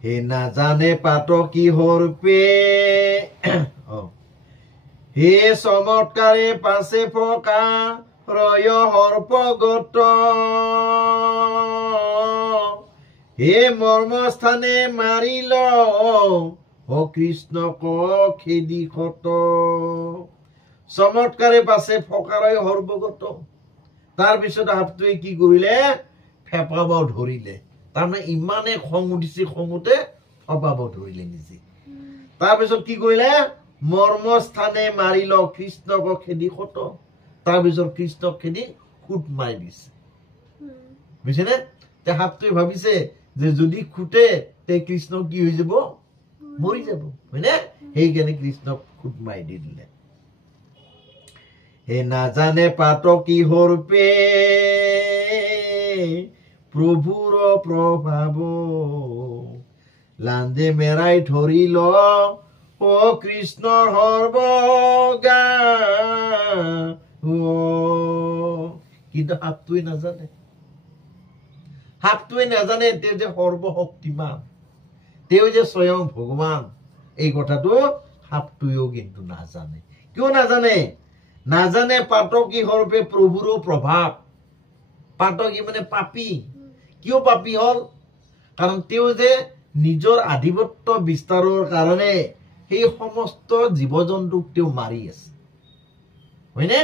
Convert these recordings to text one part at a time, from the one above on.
হে নাজানে পাত কিহৰ পে হে চমৎকাৰে পাছে ফকা ৰয় সৰ্পগত হে মৰ্মস্থানে মাৰিল ও কৃষ্ণক খেদি খত চমৎকাৰে পাছে ফকা ৰয় সৰ্পগত তাৰপিছত সাপটোৱে কি কৰিলে ফেপাব ধৰিলে তাৰমানে ইমানে খং উঠিছে খঙতে ফপাব ধৰিলে নিজে তাৰপিছত কি কৰিলে মৰ্মস্থানে মাৰিল কৃষ্ণক খেদি খত তাৰপিছত কৃষ্ণক খেদি খুট মাৰি দিছে বুজিছেনে তে সাপটোৱে ভাবিছে যে যদি খুটে তে কৃষ্ণ কি হৈ যাব মৰি যাব হয়নে সেইকাৰণে কৃষ্ণক খুট মাৰি দি দিলে হে নাজানে পাত কিহৰ পে প্ৰভুৰ প্ৰভাৱ লাঞ্জে মেৰাই ধৰিল ও কৃষ্ণৰ সৰ্বগা কিন্তু সাপটোৱে নাজানে তেওঁ যে সৰ্বশক্তিমান তেওঁ যে স্বয়ং ভগৱান এই কথাটো সাপটোৱেও কিন্তু নাজানে কিয় নাজানে পাত কিহৰ পে প্ৰভুৰ প্ৰভাৱ পাত কি মানে পাপী কিয় পাপী হল কাৰণ তেওঁ যে নিজৰ আধিপত্য বিস্তাৰৰ কাৰণে সেই সমস্ত জীৱ জন্তুক তেওঁ মাৰি আছে হয়নে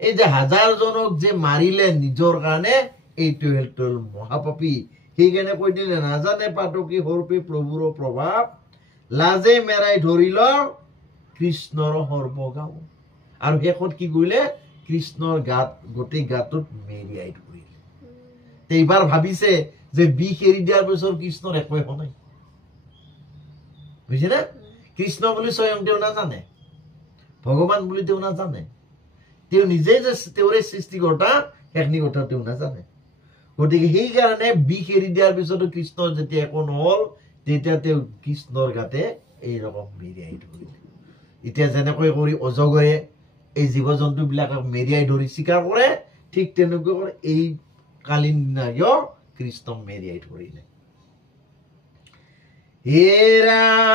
এই যে হাজাৰজনক যে মাৰিলে নিজৰ কাৰণে এইটো হ'ল মহাপাপী সেইকাৰণে কৈ দিলে নাজানে পাত কিহৰ পে প্ৰভুৰ প্ৰভাৱ লাজে মেৰাই ধৰিল কৃষ্ণৰ সৰ্বগাও আৰু শেষত কি কৰিলে কৃষ্ণৰ গাত গোটেই গাটোত মেৰিয়াই ধৰিলে এইবাৰ ভাবিছে যে বিষ এৰি দিয়াৰ পিছত কৃষ্ণৰ একো একো নাই বুজিছে না কৃষ্ণ বুলি স্বয়ং তেওঁ নাজানে ভগৱান বুলি তেওঁ নাজানে তেওঁ নিজে যে তেওঁৰে সৃষ্টিকৰ্তা সেইখিনি কথা তেওঁ নাজানে গতিকে সেইকাৰণে বিষ এৰি দিয়াৰ পিছতো কৃষ্ণৰ যেতিয়া একো নহল তেতিয়া তেওঁ কৃষ্ণৰ গাতে এইৰকম মেৰিয়াই ধৰিলে এতিয়া যেনেকৈ কৰি অজগৰে এই জীৱ জন্তু বিলাকক মেৰিয়াই ধৰি চিকাৰ কৰে ঠিক তেনেকৈ কৰে এই কালীন দিনাও কৃষ্ণক মেৰিয়াই ধৰিলে হে ৰাম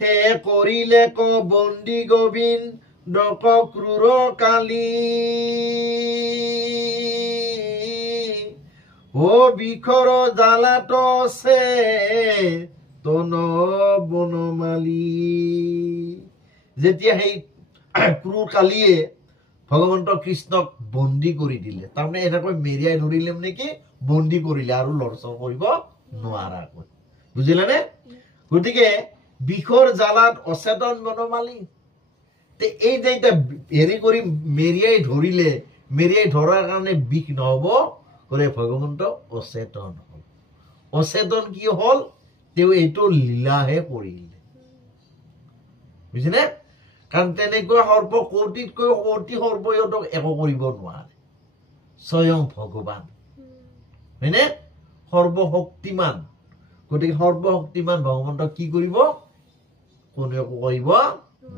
হে কৰিলে ক বন্দী গোবিন্দক ক্ৰূৰ কালী ও বিষৰ জালাত আছে তন বনমালী যেতিয়া সেই ক্ৰূৰ কালীয়ে ভগৱন্ত কৃষ্ণক বন্দী কৰি দিলে তাৰমানে এনেকৈ মেৰিয়াই ধৰিলে মানে কি বন্দী কৰিলে আৰু লৰচৰ কৰিব নোৱাৰাকৈ বুজিলানে গতিকে বিষৰ জালাত অচেতন বনমালী তে এই যে হেৰি কৰি মেৰিয়াই ধৰিলে মেৰিয়াই ধৰাৰ কাৰণে বিষ নহব কৰে ভগৱন্ত অচেতন হল অচেতন কি হল তেওঁ এইটো লীলাহে কৰিলে বুজিনে কাৰণ তেনেকৈ সৰ্প কোটিতকৈ কোটি সৰ্প ইহঁতক একো কৰিব নোৱাৰে স্বয়ং ভগৱান হয়নে সৰ্বশক্তিমান গতিকে সৰ্বশক্তিমান ভগৱন্তক কি কৰিব কোনো একো কৰিব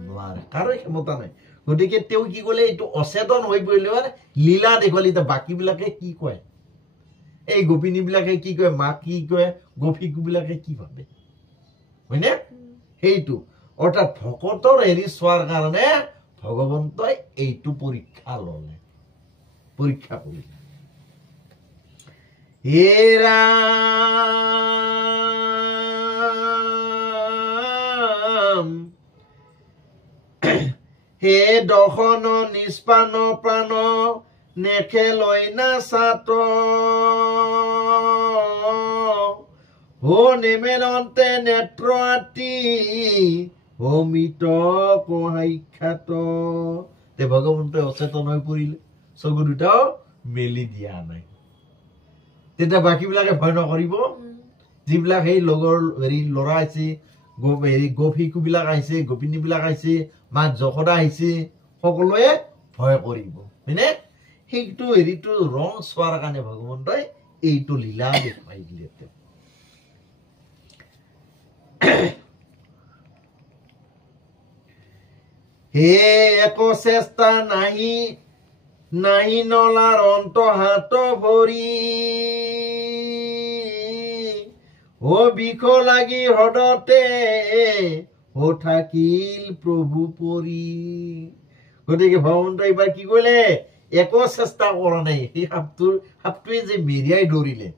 নোৱাৰে কাৰো ক্ষমতা নাই গতিকে তেওঁ কি কৰিলে এইটো অচেতন হৈ পৰিলে লীলা দেখুৱালে বাকী বিলাকে কি কয় এই গোপিনী বিলাকে কি কয় মাক কি কয় গোপিক বিলাকে কি ভাবে হয়নে সেইটো অৰ্থাৎ ভকতৰ হেৰি চোৱাৰ কাৰণে ভগৱন্তই এইটো পৰীক্ষা ললে পৰীক্ষা কৰিলে হে ৰাম হে দশন নিষ্পান প্ৰাণ নেখেলৈ না সাত হো নেমেনন্তে নেত্ৰ আতি অমিত সাক্ষাৎ তে ভগৱন্তই অচেতন হৈ পৰিলে চকু দুটাও মেলি দিয়া নাই তেতিয়া বাকী বিলাকে ভয় নকৰিব যিবিলাক সেই লগৰ হেৰি লৰা আছে হেৰি গোপিকু বিলাক আহিছে গোপিনী বিলাক আহিছে মা যশোদা আহিছে সকলোৱে ভয় কৰিব হয়নে সেইটো হেৰিটো ৰং চোৱাৰ কাৰণে ভগৱন্তই এইটো লীলা দেখুৱাই দিলে হে এক চেষ্টা নাহি নাহি নলাৰ অন্ত হাত ভৰি ও বিষ লাগি হদতে ও থাকিল প্ৰভু পৰি গতিকে ভগৱন্ত এইবাৰ কি কৰিলে একো চেষ্টা কৰা নাই সেই সাপটোৱে যে মেৰিয়াই ধৰিলে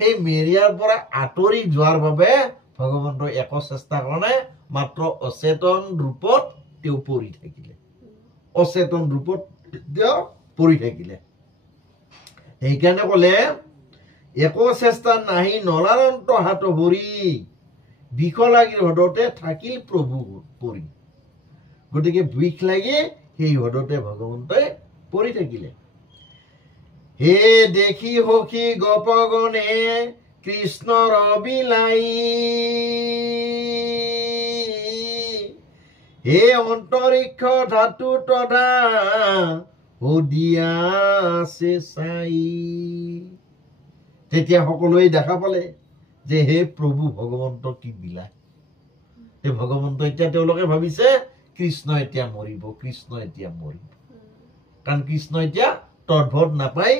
সেই মেৰিয়াৰ পৰা আঁতৰি যোৱাৰ বাবে ভগৱন্ত একো চেষ্টা কৰা নাই মাত্ৰ অচেতন ৰূপত তেওঁ পৰি থাকিলে অচেতন ৰূপত তেওঁ পৰি থাকিলে সেইকাৰণে ক'লে একো চেষ্টা নাহি নলাৰ অন্ত হাত ভৰি বিষ লাগি হদতে থাকিল প্ৰভু পৰি গতিকে বিষ লাগি সেই হদতে ভগৱন্তই পৰি থাকিলে হে দেখি সখী গোপগণে কৃষ্ণৰ বিলাই হে অন্তৰিক্ষ ধাতু তথা দিয়া আছে চাই তেতিয়া সকলোৱে দেখা পালে যে হে প্ৰভু ভগৱন্ত কি বিলাই হে ভগৱন্ত এতিয়া তেওঁলোকে ভাবিছে কৃষ্ণ এতিয়া মৰিব কাৰণ কৃষ্ণ এতিয়া তৎভত নাপাই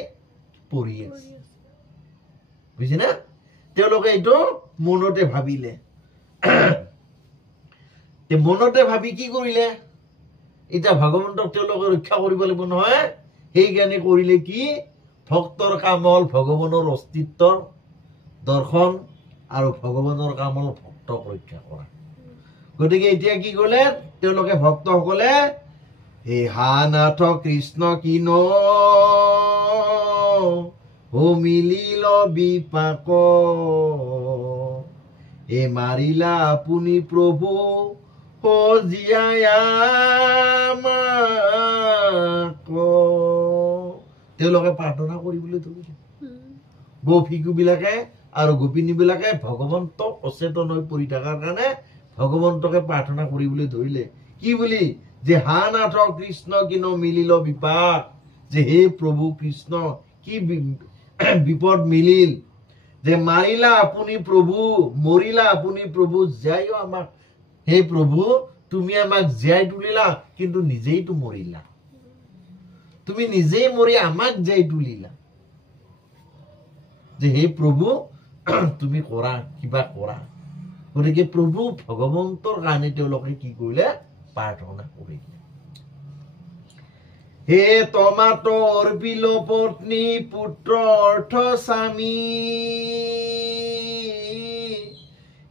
পৰি আছে বুজি না তেওঁলোকে এইটো মনতে ভাবিলে মনতে ভাবি কি কৰিলে এতিয়া ভগৱন্তক তেওঁলোকে ৰক্ষা কৰিব লাগিব নহয় সেইকাৰণে কৰিলে কি ভক্তৰ কাম হ'ল ভগৱানৰ অস্তিত্বৰ দৰ্শন আৰু ভগৱানৰ কাম হ'ল ভক্তক ৰক্ষা কৰা গতিকে এতিয়া কি কৰিলে তেওঁলোকে ভক্তসকলে হে হা নাথ কৃষ্ণ কিন ও মিলিল বিপাক হে মাৰিলা আপুনি প্ৰভু ও জীয়াই আমাক তেওঁলোকে প্ৰাৰ্থনা কৰিবলৈ ধৰিলে গোপিকু বিলাকে আৰু গোপিনী বিলাকে ভগৱন্তক অচেতন হৈ পৰি থকাৰ কাৰণে ভগৱন্তকে প্ৰাৰ্থনা কৰিবলৈ ধৰিলে কি বুলি যে হা নাথ কৃষ্ণ কিনো মিলিল বিপাক যে হে প্ৰভু কৃষ্ণ কি বিপদ মিলিল যে মাৰিলা আপুনি প্ৰভু মৰিলা আপুনি প্ৰভু জীয়াইও আমাক হে প্ৰভু তুমি আমাক জীয়াই তুলিলা কিন্তু নিজেইতো মৰিলা তুমি নিজেই মৰি আমাক জীয়াই তুলিলা যে হে প্ৰভু তুমি কৰা কিবা কৰা গতিকে প্ৰভু ভগৱন্তৰ কাৰণে তেওঁলোকে কি কৰিলে প্ৰাৰ্থনা কৰিলে হে টমাট অৰ্পিল পত্নী পুত্ৰ অৰ্থ স্বামী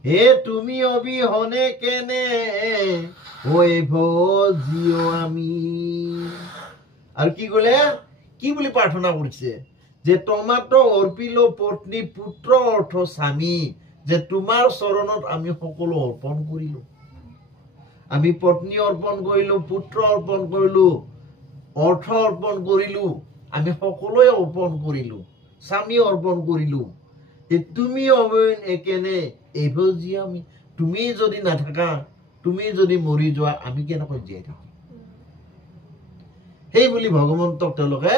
হে তুমি অবিহনে কেনে জীৱ আমি আৰু কি ক'লে কি বুলি প্ৰাৰ্থনা কৰিছে যে টমাট অৰ্পিল পত্নী পুত্ৰ অৰ্থ স্বামী যে তোমাৰ চৰণত আমি সকলো অৰ্পণ কৰিলো আমি পত্নী অৰ্পণ কৰিলো পুত্ৰ অৰ্পণ কৰিলো অৰ্থ অৰ্পণ কৰিলো আমি সকলোৱে অৰ্পণ কৰিলো স্বামী অৰ্পণ কৰিলো তুমি অবয়ন একেনে এভজি আমি তুমি যদি নাথাকা তুমি যদি মৰি যোৱা আমি কেনেকৈ জীয়াই থাকিম সেই বুলি ভগৱন্তক তেওঁলোকে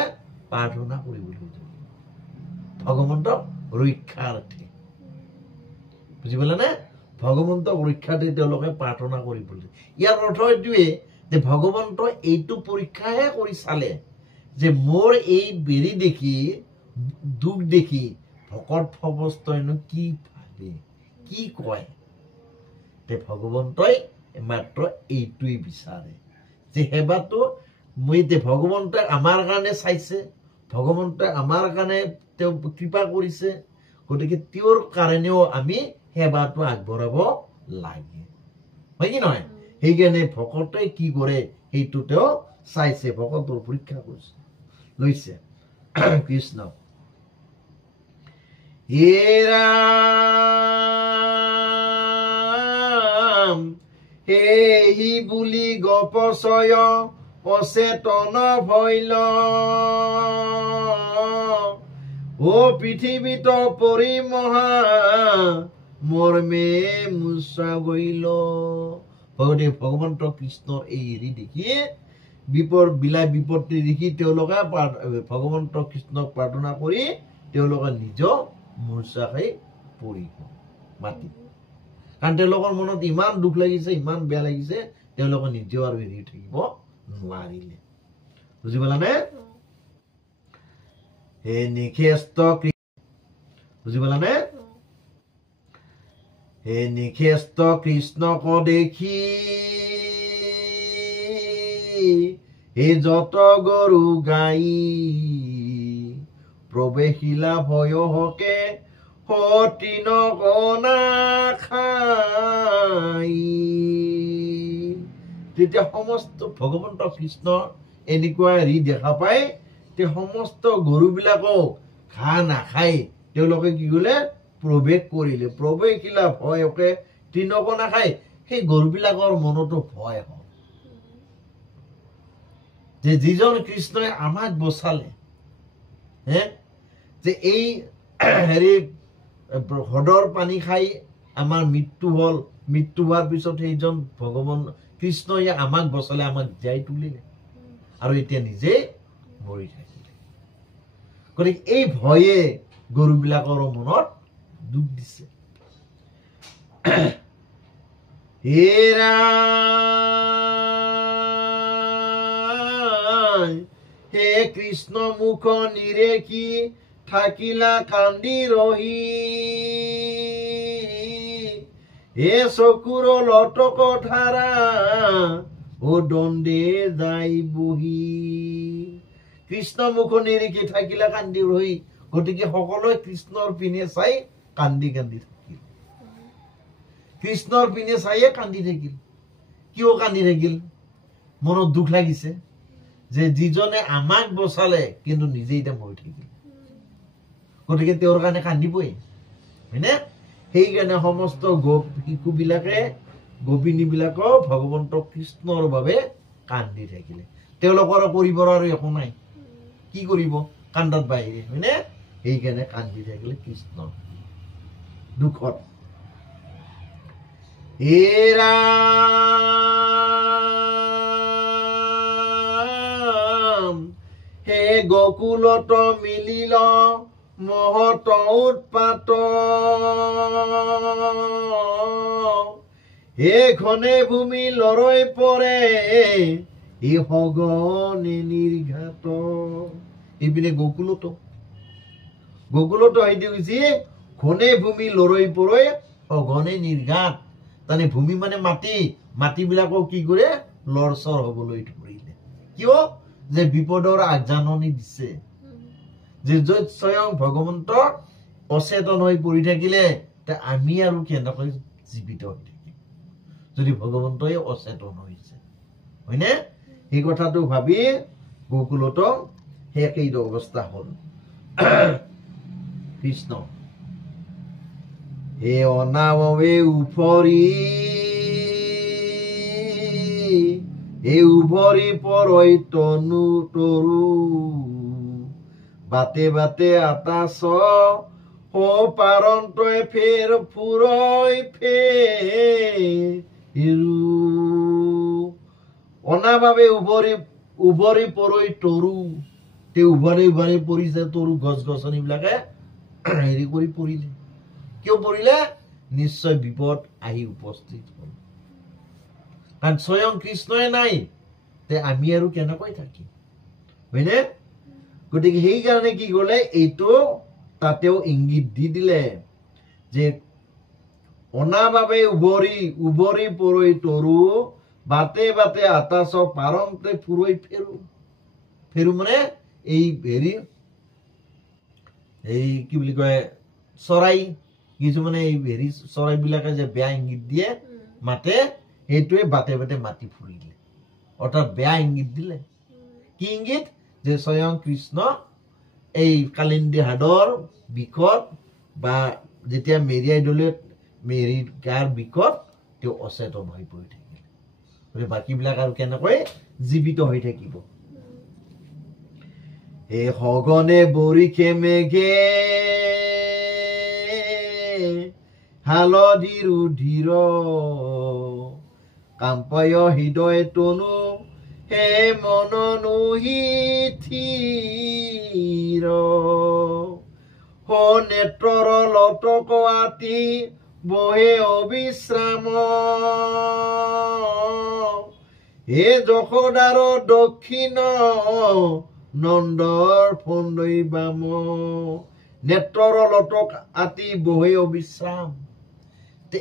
প্ৰাৰ্থনা কৰিবলৈ ভগৱন্তক ৰক্ষাৰ্থে বুজি পালে নে ভগৱন্তক ৰক্ষাৰ্থে তেওঁলোকে প্ৰাৰ্থনা কৰিবলৈ ইয়াৰ অৰ্থ এইটোৱে যে ভগৱন্ত এইটো পৰীক্ষাহে কৰি চালে যে মোৰ এই বেৰি দেখি দুখ দেখি ভকত ভৱস্তইনো কি ভাবে কি কয় তে ভগৱন্তই মাত্ৰ এইটোৱেই বিচাৰে যে হেবাটো মই ভগৱন্তই আমাৰ কাৰণে চাইছে ভগৱন্তই আমাৰ কাৰণে তেওঁ কৃপা কৰিছে গতিকে তেওঁৰ কাৰণেও আমি সেৱাটো আগবঢ়াব লাগে হয় কি নহয় সেইকাৰণে ভকতে কি কৰে সেইটো তেওঁ চাইছে ভকতৰ পৰীক্ষা কৰিছে লৈছে কৃষ্ণ হে ৰাম হি বুলি গপচয় অচেতন ভৈল ও পৃথিৱীত পৰি মহা মৰ্মে মুচা গৈল ভগৱন্ত কৃষ্ণৰ এই হেৰি দেখি বিপত্তি দেখি তেওঁলোকে ভগৱন্ত কৃষ্ণক প্ৰাৰ্থনা কৰি তেওঁলোকে নিজ মূৰ্ছা খাই পৰিব মাটি কাৰণ তেওঁলোকৰ মনত ইমান দুখ লাগিছে ইমান বেয়া লাগিছে তেওঁলোকে নিজেও আৰু হেৰি থাকিব নোৱাৰিলে বুজি পালানে হে নিখেষ্ট বুজি পালানে হে নিখেষ্ট কৃষ্ণক দেখি হে যত গৰু গাই প্ৰৱেশিলা ভয়হকে সতিন কণা খাই তেতিয়া সমস্ত ভগৱন্ত কৃষ্ণ এনেকুৱা হেৰি দেখা পায় তে সমস্ত গৰুবিলাকক ঘাঁহ নাখাই তেওঁলোকে কি কৰিলে প্ৰৱেশ কৰিলে প্ৰৱেশিলা ভয়কে তৃণকো নাখায় সেই গৰুবিলাকৰ মনতো ভয় হ'ল যে যিজন কৃষ্ণই আমাক বচালে যে এই হেৰি হ্ৰদৰ পানী খাই আমাৰ মৃত্যু হ'ল মৃত্যু হোৱাৰ পিছত সেইজন ভগৱান কৃষ্ণই আমাক বচালে আমাক জীয়াই তুলিলে আৰু এতিয়া নিজে মৰি থাকিলে গতিকে এই ভয়ে গৰুবিলাকৰ মনত দুখ দিছে হে কৃষ্ণ মুখ নিৰেখি থাকিলা কান্দি ৰহি হে চকুৰ লটক ধাৰা ও দণ্ডে যাই বহি কৃষ্ণ মুখ নিৰেখি থাকিলা কান্দি ৰহি গতিকে সকলোৱে কৃষ্ণৰ পিনে চাই কান্দি কান্দি থাকিল কৃষ্ণৰ পিনে চাইয়ে কান্দি থাকিল কিয় কান্দি থাকিল মনত দুখ লাগিছে যে যিজনে আমাক বচালে কিন্তু নিজে এতিয়া মৰি থাকিল গতিকে তেওঁৰ কাৰণে কান্দিবই হয়নে সেইকাৰণে সমস্ত শিশুবিলাকে গোপিনীবিলাকক ভগৱন্ত কৃষ্ণৰ বাবে কান্দি থাকিলে তেওঁলোকৰ কৰিবৰ আৰু একো নাই কি কৰিব কান্দাত বাহিৰে হয়নে সেইকাৰণে কান্দি থাকিলে কৃষ্ণ দুখত হে গকুলত মিলিল মহত উৎপাত হে ঘনে ভূমি লৰৈ পৰে ই সগনে নিৰ্ঘাত এইপিনে গকুলত সেইটো হৈছে ঘনে ভূমি লৰৈ পৰে সঘনে নিৰ্ঘাত তাৰমানে ভূমি মানে মাটিবিলাকক কি কৰে লৰচৰ হবলৈ ধৰিলে কিয় যে বিপদৰ আগজাননী দিছে যে য'ত স্বয়ং ভগৱন্ত অচেতন হৈ পৰি থাকিলে আমি আৰু কেনেকৈ জীৱিত হৈ থাকিম যদি ভগৱন্তই অচেতন হৈছে হয়নে সেই কথাটো ভাবি গকুলত সেই অৱস্থা হ'ল কৃষ্ণ হে অনাৱে উভৰি পৰৈ তনু তৰু বাটে বাটে আতাচ হো পাৰন্তই ফেৰ ফুৰৈ ফেৰু অনাভাৱে উভৰি পৰৈ তৰু তে উভৰি পৰিছে তৰু গছ গছনিবিলাকে হেৰি কৰি পৰিলে কিয় পৰিলে নিশ্চয় বিপদ আহি উপস্থিত হ'ল কাৰণ স্বয়ং কৃষ্ণই নাই তে আমি আৰু কেনেকৈ থাকিম হয়নে গতিকে সেইকাৰণে কি কৰিলে এইটো তাতেও ইংগিত দি দিলে যে অনাভাৱে উভৰি পৰৈ তৰু বাটে বাটে আতাচ পাৰন্তে ফুৰৈ ফেৰু মানে এই হেৰি এই কি বুলি কয় চৰাই কিছুমানে এই হেৰি চৰাইবিলাকে যে বেয়া ইংগিত দিয়ে মাতে সেইটোৱে বাটে বাটে মাতি ফুৰিলে অৰ্থাৎ বেয়া ইংগিত দিলে কি ইংগিত যে স্বয়ং কৃষ্ণ এই কালিন্দী হাড়ৰ বিষত বা যেতিয়া মেৰিয়াই দলে মেৰি গাৰ বিষত তেওঁ অচেতন হৈ পৰি থাকিল বাকীবিলাক আৰু কেনেকৈ জীৱিত হৈ থাকিব হে সগনে বৰিষে মেঘে হালধি ৰুধিৰ কাম্পায় হৃদয় তনু হে মননু হিথিৰ হ নেত্ৰৰ লটক আতি বহে অবিশ্ৰাম হে যশোদাৰ দক্ষিণ নন্দৰ ফন্দৈ বাম নেত্ৰৰ লটক আতি বহে অবিশ্ৰাম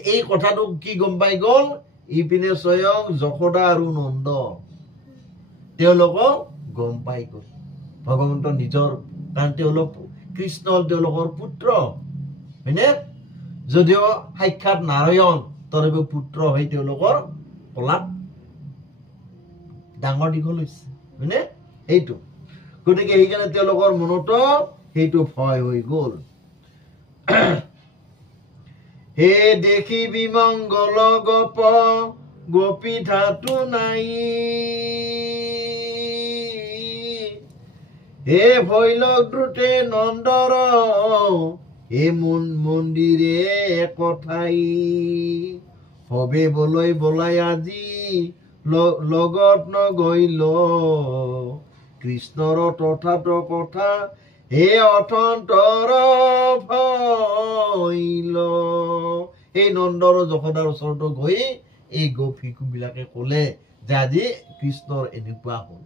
এই কথাটো কি গম পাই গ'ল ইপিনে স্বয়ং যশোদা আৰু নন্দ তেওঁলোকক গম পাই গ'ল ভগৱন্ত নিজৰ কাৰণ তেওঁলোক কৃষ্ণ তেওঁলোকৰ পুত্ৰ হয়নে যদিও সাক্ষাৎ নাৰায়ণ তথাপিও পুত্ৰ হৈ তেওঁলোকৰ কলাত ডাঙৰ দীঘল হৈছে হয়নে এইটো গতিকে সেইকাৰণে তেওঁলোকৰ মনতো সেইটো ভয় হৈ গ'ল হে দেখি বিমংগল গপ গোপী ধাতু নাই হে ভৈলক দ্ৰুতে নন্দৰ হে মন্দিৰে কথাই হবে বলৈ বলাই আজি লগত নগৈল কৃষ্ণৰ তথাত কথা হে অথন্তৰ ভৈল এই নন্দৰ যশোদাৰ ওচৰত গৈ এই গোপীবিলাকে ক'লে যে আজি কৃষ্ণৰ এনেকুৱা হ'ল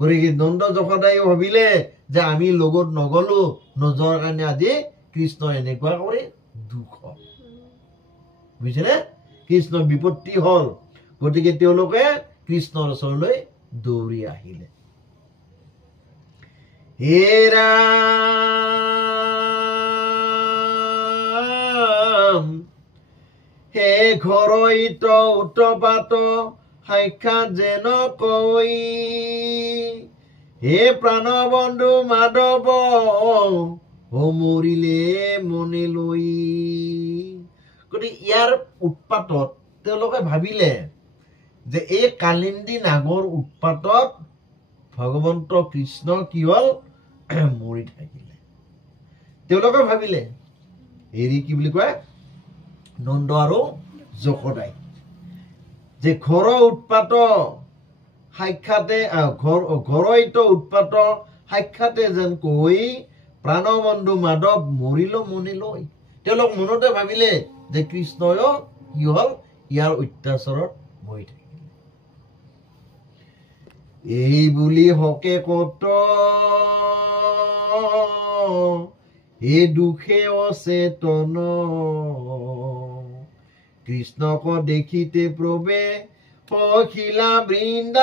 গতিকে নন্দ যশোদাই ভাবিলে যে আমি লগত নগলো নোযোৱাৰ কাৰণে আজি কৃষ্ণ এনেকুৱা কৰি দুখ হ'ল বুজিছেনে কৃষ্ণ বিপত্তি হ'ল গতিকে তেওঁলোকে কৃষ্ণৰ ওচৰলৈ দৌৰি আহিলে হে ৰাম হে ঘৰৈত উৎপাত সাক্ষাৎ যেন কৈ হে প্ৰাণবন্ধু মাধৱ মৰিলে মনে লৈ গতিকে ইয়াৰ উৎপাতত তেওঁলোকে ভাবিলে যে এই কালিন্দী নাগৰ উৎপাতত ভগৱন্ত কৃষ্ণ কি হ'ল মৰি থাকিলে তেওঁলোকে ভাবিলে হেৰি কি বুলি কয় নন্দ আৰু যশোদাই যে ঘৰৰ উৎপাত সাক্ষাতে ঘৰৈত উৎপাত সাক্ষাতে যেন কৈ প্ৰাণবন্ধু মাধৱ মৰিল মনে লৈ তেওঁলোক মনতে ভাবিলে যে কৃষ্ণয় কি হ'ল ইয়াৰ অত্যাচাৰত মৰি থাকিলে এই বুলি হকে কত এই দুখে অচেতন কৃষ্ণক দেখিতে প্ৰবে পখিলা বৃন্দাবন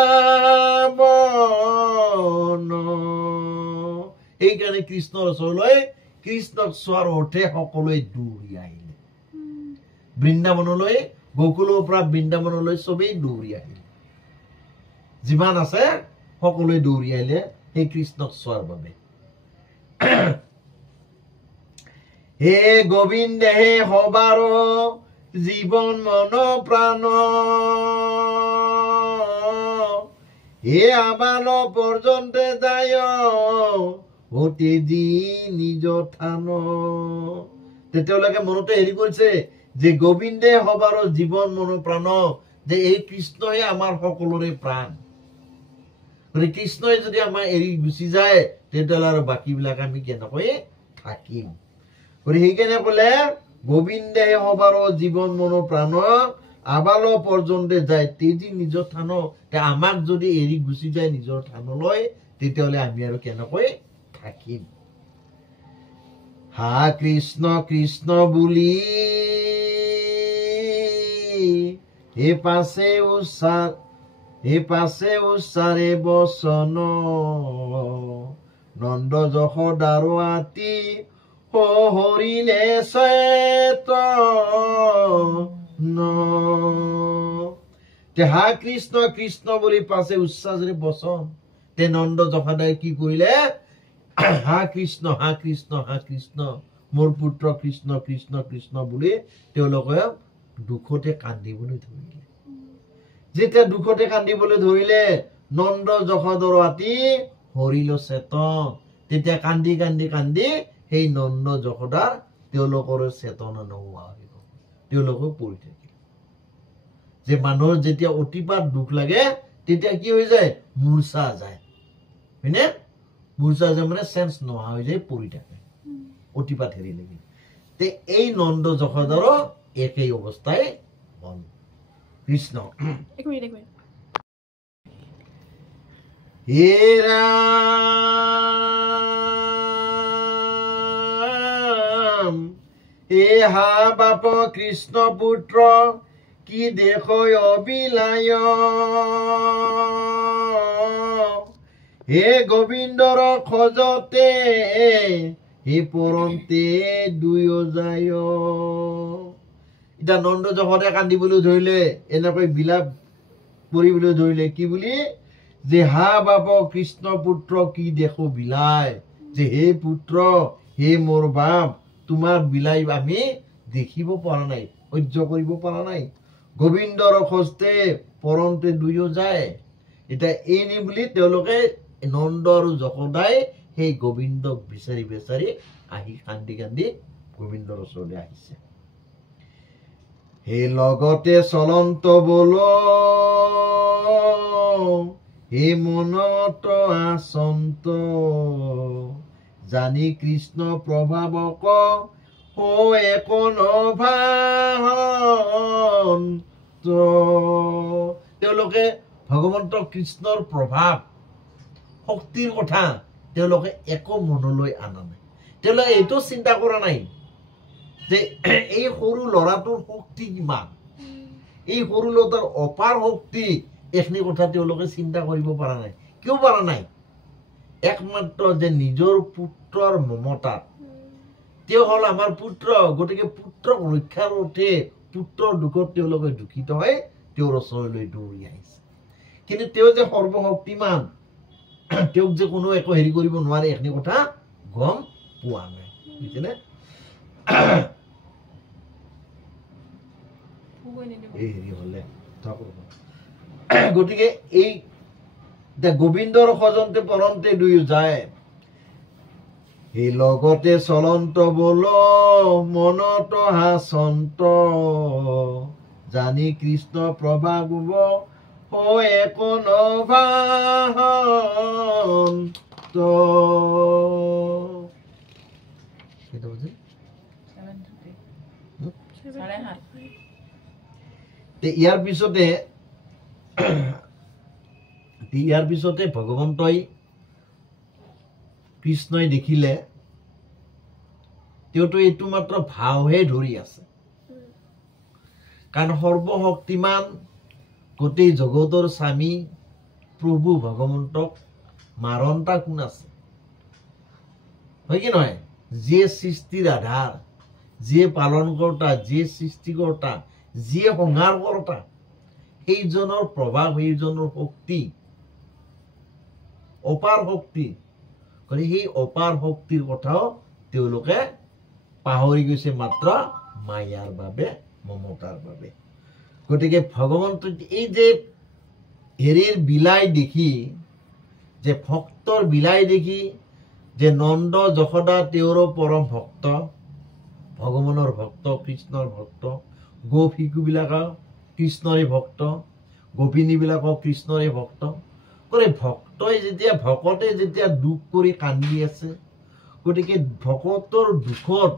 সেইকাৰণে কৃষ্ণৰ ওচৰলৈ কৃষ্ণক চোৱাৰ অৰ্থে সকলোৱে দৌৰি আহিলে বৃন্দাবনলৈ গোকুলৰ পৰা বৃন্দাবনলৈ চবেই দৌৰি আহিলে যিমান আছে সকলোৱে দৌৰি আহিলে সেই কৃষ্ণক চোৱাৰ বাবে হে গোবিন্দে হে সবাৰ জীৱন মন প্ৰাণ হে আবাল পৰ্যন্তে যায় অতি যি নিজ থান তেওঁলোকে মনতে হেৰি কৰিছে যে গোবিন্দে সবাৰ জীৱন মন প্ৰাণ যে এই কৃষ্ণই আমাৰ সকলোৰে প্ৰাণ কৃষ্ণই যদি আমাৰ এৰি গুচি যায় তেতিয়াহ'লে আৰু বাকীবিলাক আমি কেনেকৈ থাকিম গতিকে সেইকাৰণে বোলে গোবিন্দে সবাৰ জীৱন মন প্ৰাণ আবাল পৰ্যন্তে যায় তেজি নিজৰ থান আমাক যদি এৰি গুচি যায় নিজৰ থানলৈ তেতিয়াহ'লে আমি আৰু কেনেকৈ থাকিম হা কৃষ্ণ কৃষ্ণ বুলি হে পাছে উচ্চাৰে বচন নন্দ যশোদাৰ আতি হৰিলে চেতন হা কৃষ্ণ কৃষ্ণ বুলি পাছে উচ্চাৰে বচন তে নন্দ যশোদাই কি কৰিলে হা কৃষ্ণ হা কৃষ্ণ হা কৃষ্ণ মোৰ পুত্ৰ কৃষ্ণ কৃষ্ণ কৃষ্ণ বুলি তেওঁলোকে দুখতে কান্দিবলৈ ধৰিলে যেতিয়া দুখতে কান্দিবলৈ ধৰিলে নন্দ যশোদাৰ আতি হৰিল চেতন তেতিয়া কান্দি কান্দি কান্দি সেই নন্দ যশোদাৰ তেওঁলোকৰ চেতনা নোহোৱা হৈ গ'ল তেওঁলোকে পৰি থাকিল যে মানুহৰ যেতিয়া অতিপাত দুখ লাগে তেতিয়া কি হৈ যায় মূৰ্ছা যায় হয়নে মূৰ্ছা যায় মানে চেন্স নোহোৱা হৈ যায় পৰি থাকে অতিপাত হেৰি লাগি তে এই নন্দ যশোদাৰ একেই অৱস্থাই হ'ল কৃষ্ণ হে ৰাম হে হা বাপ কৃষ্ণ পুত্ৰ কি দেখ অবিলায় হে গোবিন্দৰ খোজতে হে পৰন্তে দুয়ো যায় এতিয়া নন্দ যশোদাই কান্দিবলৈ ধৰিলে এনেকৈ বিলাপ কৰিবলৈ ধৰিলে কি বুলি যে হা বাপ কৃষ্ণ পুত্ৰ কি দেখো বিলাই যে হে পুত্ৰ হে মোৰ বাপ তোমাৰ বিলাই আমি দেখিব পৰা নাই সহ্য কৰিব পৰা নাই গোবিন্দৰ খোজতে পৰন্তে দুয়ো যায় এতিয়া এনে বুলি তেওঁলোকে নন্দ আৰু যশোদাই সেই গোবিন্দক বিচাৰি বিচাৰি আহি কান্দি কান্দি গোবিন্দৰ ওচৰলৈ আহিছে সেই লগতে চলন্ত বল হে মনত আচন্ত জানি কৃষ্ণ প্ৰভাৱক একন তেওঁলোকে ভগৱন্ত কৃষ্ণৰ প্ৰভাৱ শক্তিৰ কথা তেওঁলোকে একো মনলৈ আনা নাই তেওঁলোকে এইটো চিন্তা কৰা নাই যে এই সৰু ল'ৰাটোৰ শক্তি কিমান এই সৰু ল'ৰাটোৰ অপাৰ শক্তি এইখিনি কথা তেওঁলোকে চিন্তা কৰিব পৰা নাই কিয় পৰা নাই একমাত্ৰ যে নিজৰ পুত্ৰৰ মমতা তেওঁ হল আমাৰ পুত্ৰ গতিকে পুত্ৰক ৰক্ষাৰ অৰ্থে পুত্ৰৰ দুখত তেওঁলোকে দুখিত হৈ তেওঁৰ ওচৰলৈ দৌৰি আহিছে কিন্তু তেওঁ যে সৰ্বশক্তিমান তেওঁক যে কোনো একো হেৰি কৰিব নোৱাৰে এইখিনি কথা গম পোৱা নাই বুজিছেনে এই হেৰি হলে গতিকে এই গোবিন্দৰ খোজতে পৰন্তে দুয়ো যায় এই লগতে চলন্ত বল মনত হাসন্ত জানি কৃষ্ণ প্ৰভাৱ একন ইয়াৰ পিছতে ভগৱন্তই কৃষ্ণই দেখিলে তেওঁতো এইটো মাত্ৰ ভাওহে ধৰি আছে কাৰণ সৰ্বশক্তিমান গোটেই জগতৰ স্বামী প্ৰভু ভগৱন্তক মাৰন্তা কোন আছে হয় কি নহয় যিয়ে সৃষ্টিৰ আধাৰ যিয়ে পালনকৰ্তা যিয়ে সৃষ্টিকৰ্তা যিয়ে সংহাৰকৰ্তা সেইজনৰ প্ৰভাৱ সেইজনৰ শক্তি অপাৰ শক্তি গতিকে সেই অপাৰ শক্তিৰ কথাও তেওঁলোকে পাহৰি গৈছে মাত্ৰ মায়াৰ বাবে মমতাৰ বাবে গতিকে ভগৱন্ত এই যে হেৰিৰ বিলাই দেখি যে ভক্তৰ বিলাই দেখি যে নন্দ যশোদা তেওঁৰো পৰম ভক্ত ভগৱানৰ ভক্ত কৃষ্ণৰ ভক্ত গোপীবিলাক কৃষ্ণৰে ভক্ত গোপিনীবিলাক কৃষ্ণৰে ভক্ত কৰে ভক্তই যেতিয়া ভকতে যেতিয়া দুখ কৰি কান্দি আছে গতিকে ভকতৰ দুখত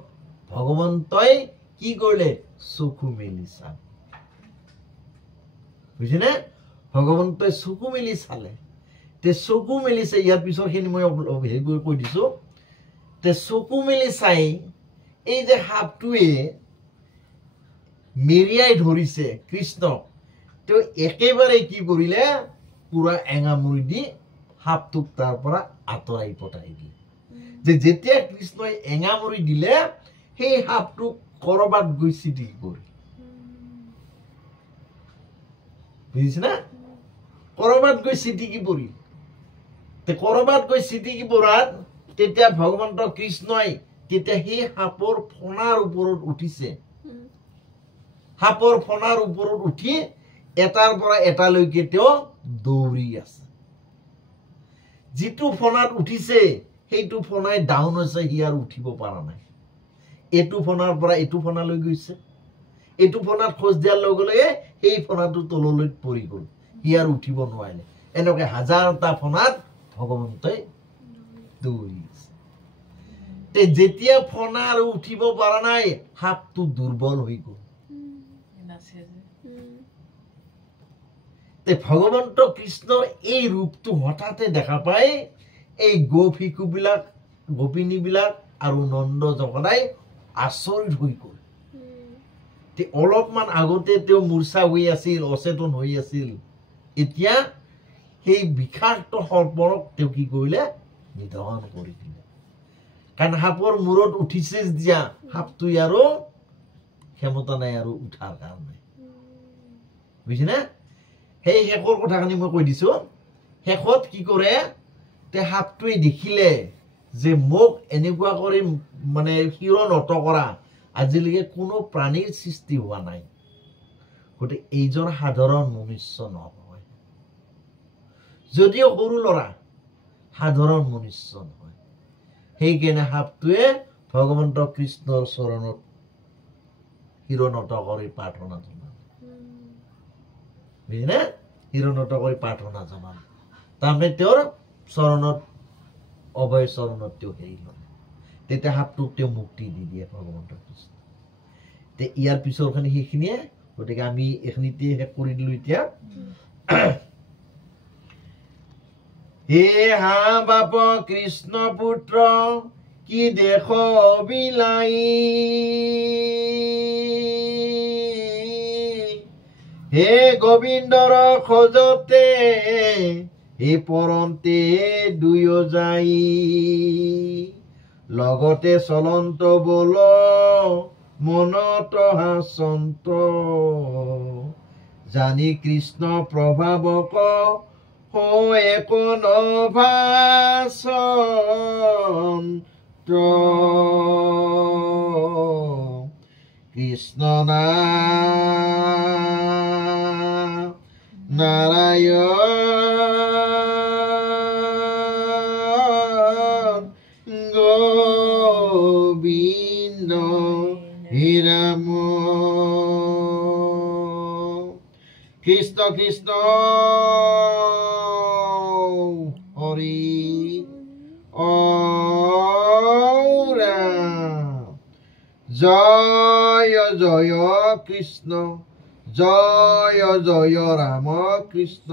ভগৱন্তই কি কৰিলে চকু মেলি চালে বুজিছেনে ভগৱন্তই চকু মেলি চালে তে চকু মেলিছে ইয়াৰ পিছৰখিনি মই হেৰি কৰি কৈ দিছো তে চকু মেলি চাই এই যে সাপটোৱে মেৰিয়াই ধৰিছে কৃষ্ণক তেওঁ একেবাৰে কি কৰিলে পুৰা এঙামুৰি দি সাপটোক তাৰ পৰা আঁতৰাই পঠাই দিলে যে যেতিয়া কৃষ্ণই এঙামুৰি দিলে সেই সাপটোক কৰবাত গৈ চিটিকি পৰিল বুজিছে না কৰবাত গৈ চিটিকি পৰিল কৰবাত গৈ চিটিকি পৰাত তেতিয়া ভগৱন্ত কৃষ্ণই তেতিয়া সেই সাপৰ ফণাৰ ওপৰত উঠিছে সাপৰ ফণাৰ ওপৰত উঠি এটাৰ পৰা এটালৈকে তেওঁ দৌৰি আছে যিটো ফণাত উঠিছে সেইটো ফণাই ডাউন হৈছে সি আৰু উঠিব পৰা নাই এইটো ফণাৰ পৰা এইটো ফণালৈ গৈছে এইটো ফণাত খোজ দিয়াৰ লগে লগে সেই ফণাটো তললৈ পৰি গ'ল সি আৰু উঠিব নোৱাৰিলে এনেকৈ হাজাৰটা ফণাত ভগৱন্তই দৌৰি আছে যেতিয়া ফণা আৰু উঠিব পৰা নাই সাপটো দুৰ্বল হৈ গ'ল তে ভগৱন্ত কৃষ্ণৰ এই ৰূপটো হঠাতে দেখা পাই এই গোপিকুবিলাক গোপিনীবিলাক আৰু নন্দ যশোদাই আচৰিত হৈ গ'ল তে অলপমান আগতে তেওঁ মূৰ্ছা হৈ আছিল অচেতন হৈ আছিল এতিয়া সেই বিষাক্ত সৰ্পক তেওঁ কি কৰিলে নিধন কৰি দিলে কাৰণ সাপৰ মূৰত উঠিছে যেতিয়া সাপটো আৰু ক্ষমতা নাই আৰু উঠাৰ কাৰণে বুজিছেনে সেই শেষৰ কথাখিনি মই কৈ দিছো শেষত কি কৰে তে সাপটোৱে দেখিলে যে মোক এনেকুৱা কৰি মানে হিৰ নত কৰা আজিলৈকে কোনো প্ৰাণীৰ সৃষ্টি হোৱা নাই গতিকে এইজন সাধাৰণ মনুষ্য নহয় যদিও সৰু ল'ৰা সাধাৰণ মনুষ্য নহয় সেইকাৰণে সাপটোৱে ভগৱন্ত কৃষ্ণৰ চৰণত হিৰ নত কৰি প্ৰাৰ্থনা জনালে বুজিনে হিৰ নত কৰি প্ৰাৰ্থনা জনালে তাৰমানে তেওঁৰ চৰণত অভয় চৰণত তেওঁ হেৰি লয় তেতিয়া সাপটোক তেওঁ মুক্তি দি দিয়ে ভগৱন্ত কৃষ্ণ তে ইয়াৰ পিছৰখিনি সেইখিনিয়ে গতিকে আমি এইখিনিতে শেষ কৰি দিলো এতিয়া হে হা বাপ কৃষ্ণ পুত্ৰ কি দেখ বিলাই হে গোবিন্দৰ খোজতে হে পৰন্তে দুয়ো যাই লগতে চলন্ত বল মনত হাসন্ত জানি কৃষ্ণ প্ৰভাৱক এক নভাসন্ত কৃষ্ণ নারায়ণ গোবিন্দ হীরাম কৃষ্ণ কৃষ্ণ হরি জয় জয় কৃষ্ণ জয় জয় রাম কৃষ্ণ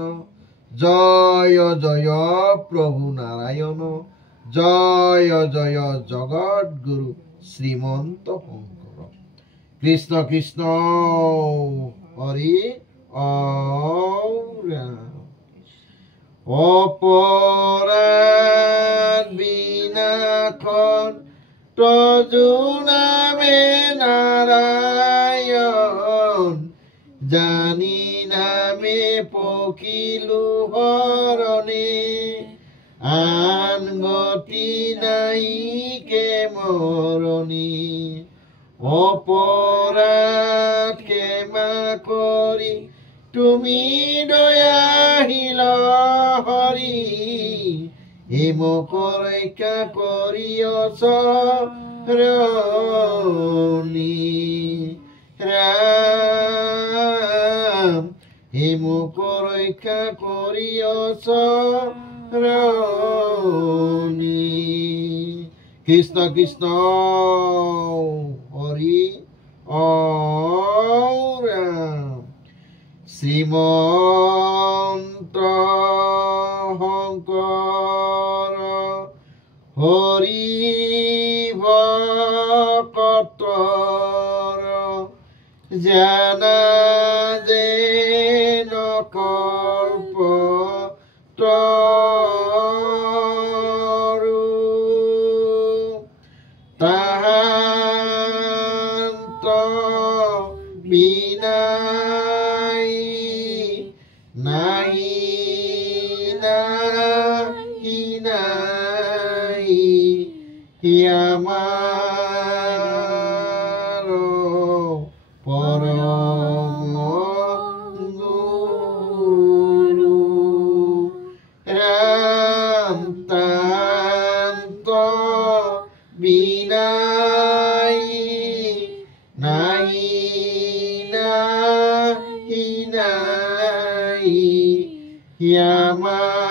জয় জয় প্রভু নারায়ণ জয় জয় জগৎ গুরু শ্রীমন্ত শঙ্কর কৃষ্ণ কৃষ্ণ হরি অপরাধ বিনাখন তজু নামে নারায়ণ জানি নামে পকিলু হরণে আন গতি নাই কে মরণি অপরাধ ক্ষমা করি তুমি দয়াশীল হরি হিমক ৰক্ষা কৰিয় চৰণী ৰাম হিমক ৰক্ষা কৰিয় চৰণী কৃষ্ণ কৃষ্ণ হৰি ৰাম শ্ৰীমন্ত শংকৰ হৰি ভকতৰ জানা যে নকল্প তৰু তাহান্ত বিনাই নাই নাই নাই আমাৰ পৰম গুৰু ৰাম তান্ত বিনাই নাই নাই নাই আমাৰ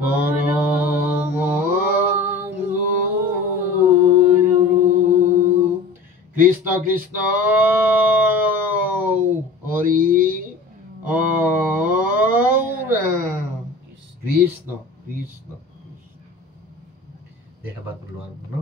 পৰম গুৰু কৃষ্ণ কৃষ্ণ হৰি ৰাম কৃষ্ণ কৃষ্ণ দেখা পাত লোৱাৰ ন